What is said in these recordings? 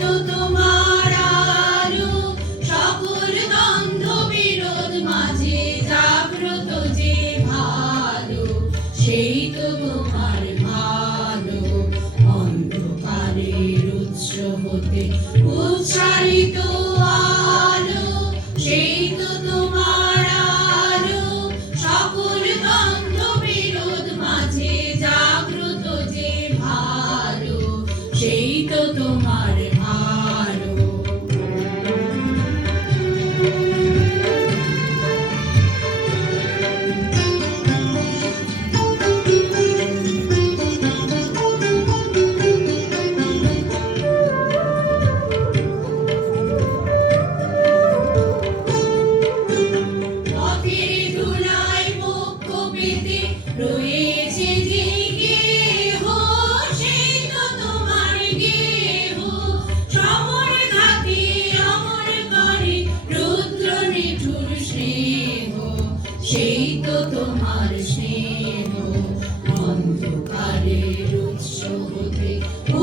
তো তোমার আলো, সকল দ্বন্দ্ব বিরোধ মাঝে জাগ্রত যে ভালো, সেই তো তোমার ভালো। অন্ধকারের উৎস হতে উচ্চারিত আলো, সেই তো তোমার আলো, সকল দ্বন্দ্ব বিরোধ মাঝে জাগ্রত যে ভালো, সেই তো তোমার ভালো। পথের ধুলায় বক্ষ পেতে রয়েছে যে গেহ, সেই তো তোমার গেহ। সমর ঘাতে অমর করে রুদ্র নিঠুর স্নেহ, সেই তো তোমার স্নেহ। অন্ধকারের উৎস হতে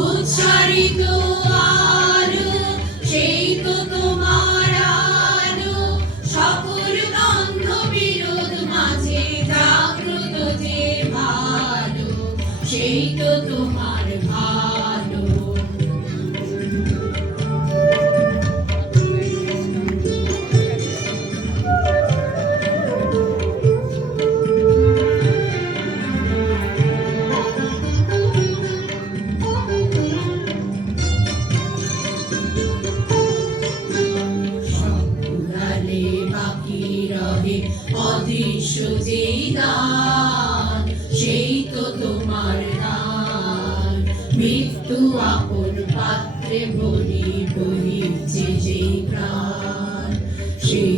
উচ্চারিত আলো, সেই তো তোমার আলো, সকল দ্বন্দ্ব বিরোধ মাঝে জাগ্রত যে ভালো, সেই তো তোমার ভালো। সপুরালে বাকি রহে অদৃশ্য যেই দান, সেই তো তোমার দান। মৃত্যু আপন পাত্রে ভরি বহিছে যেই প্রাণ, সেই